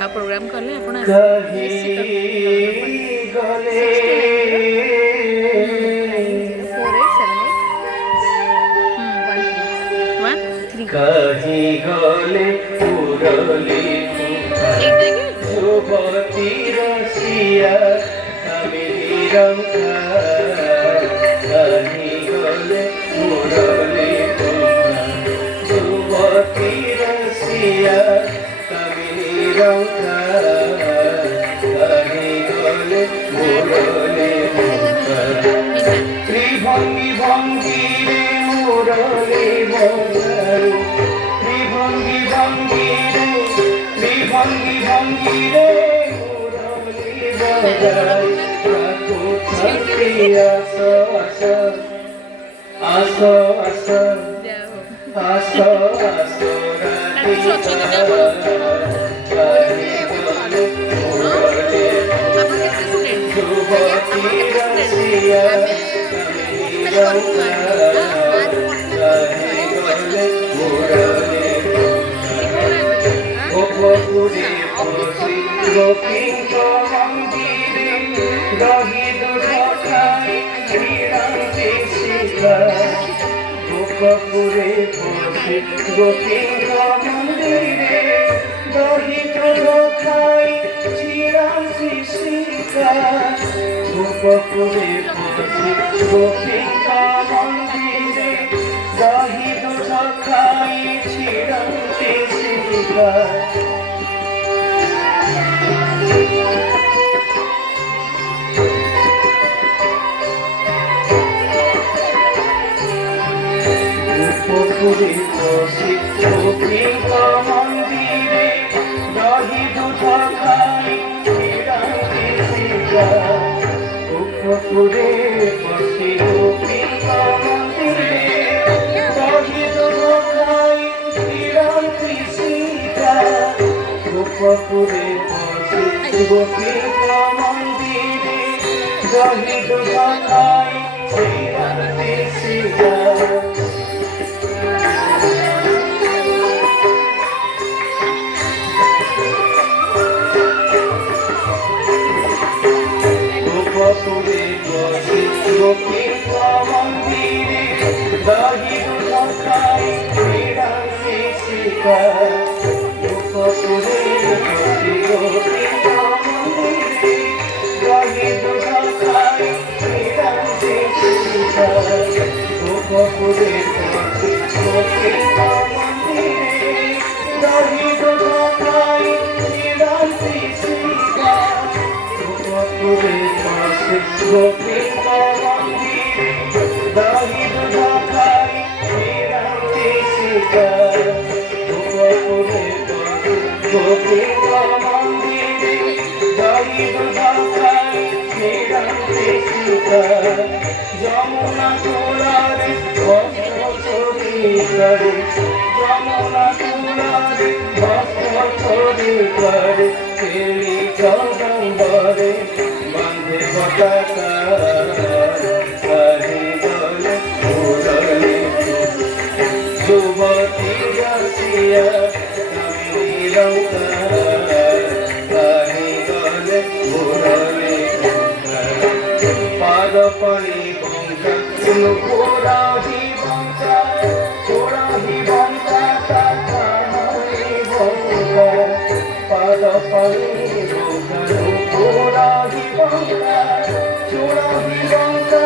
ଆଉ ପ୍ରୋଗ୍ରାମ୍ କଲେ ଆପଣ ନିଶ୍ଚିତ कहीं गले उड़ले युवती रसिया मेरी रंगा कहीं गले उड़ले युवती रसिया मेरी रंगा कहीं गले उड़ले त्रिभंगी भंगी रे मुरली बजारू त्रिभंगी भंगी रे मुरली बजारू ठाकुर आसो आसो आसो आसो आसो गोपिंद मंदिरे दही दूध खाई श्रीरामजी सीता गोपपुरे पहुंचे गोपिंद मंदिरे दही दूध खाई श्रीरामजी सीता गोपपुरे पहुंचे गोपिंद मंदिरे दही दूध खाई श्रीरामजी सीता गोपुरे बसी गोपिंद मंदिरे दही दूध खाई श्रीरामजी सीता गोपुरे बसी गोपिंद मंदिरे दही दूध खाई श्रीरामजी सीता गोपुरे बसी गोपिंद मंदिरे दही दूध खाई श्रीरामजी सीता गोपुरे बसी गोपिंद मंदिरे दही दूध खाई श्रीरामजी सीता गोपुरे बसी गोपिंद मंदिरे दही दूध खाई श्रीरामजी सीता गोपुरे बसी गोपिंद मंदिरे दही दूध खाई श्रीरामजी सीता गोपुरे गोपिंद मंदिरे दही दूध खाई श्रीरामजी सीता गोपुरे गोपिंद मंदिरे दही दूध खाई श्रीरामजी सीता যমুনা কুলারে বস্ত্র ছড়ি করে যমুনা কুলারে বস্ত্র ছড়ি করে তেলি জগম্বরে বন্ধে পতাকা হরি বলে উড়লে যুবতী রসিয়া আমি রঙ্কা হরি বলে উড়লে পাদ পানি বঙ্কা পুরাহি বঙ্কা তাহারি বঙ্কা পাদ পানি বঙ্কা পুরাহি বঙ্কা চূড়াহি বঙ্কা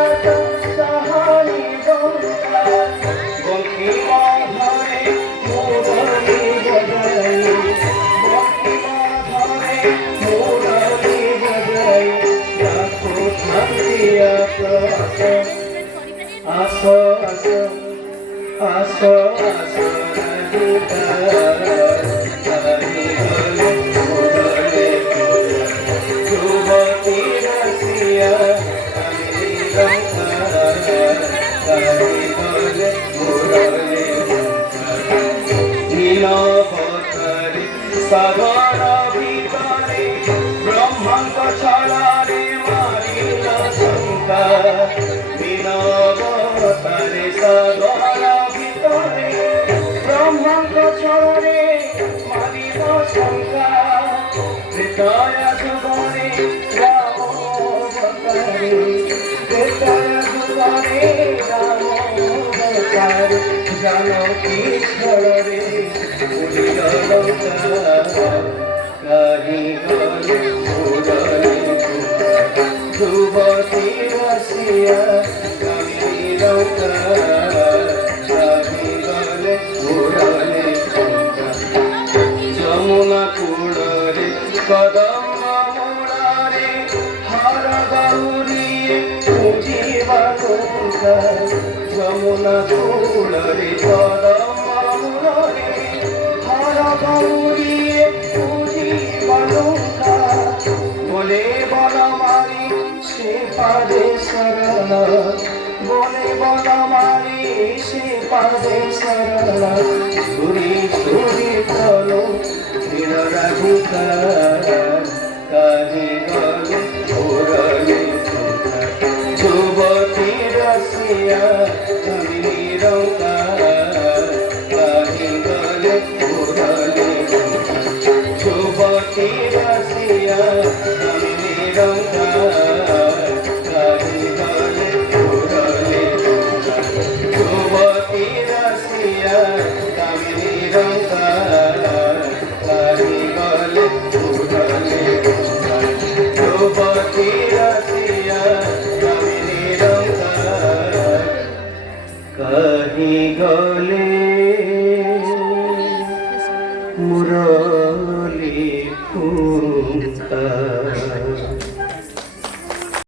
তাহারি বঙ্কা বঙ্কিমা ধরে মুরলি বজাই বঙ্কিমা ধরে মুরলি বজাই आसो आसो आसो आसो युवती रसिया नीलभरे सागर भितरे ब्रह्मांड छाड़े मारिल शंका नीलभरे सागर भितरे ब्रह्मांड দয়া যুগরে রাম অবতারে দয়া যুগরে রাম অবতারে জানকী ছড়রে উড়িল লঙ্কা কাহি গলে উড়লে ধ্রুবতী ভাসিয়া কাহি লঙ্কা কাহি গলে উড়লে যমুনা কূଳରେ কদম্ব মূଳରେ হর গৌরীয়ে পুজিবা নৌকা যমুনা কূଳରେ কদম্ব মূଳରେ হর গৌরীয়ে পুজিবা নৌকা বলে বনমালী সে পাদে শরণ বলে বনমালী সে পাদে শরণ সুরি সুরি চলো রাধিকা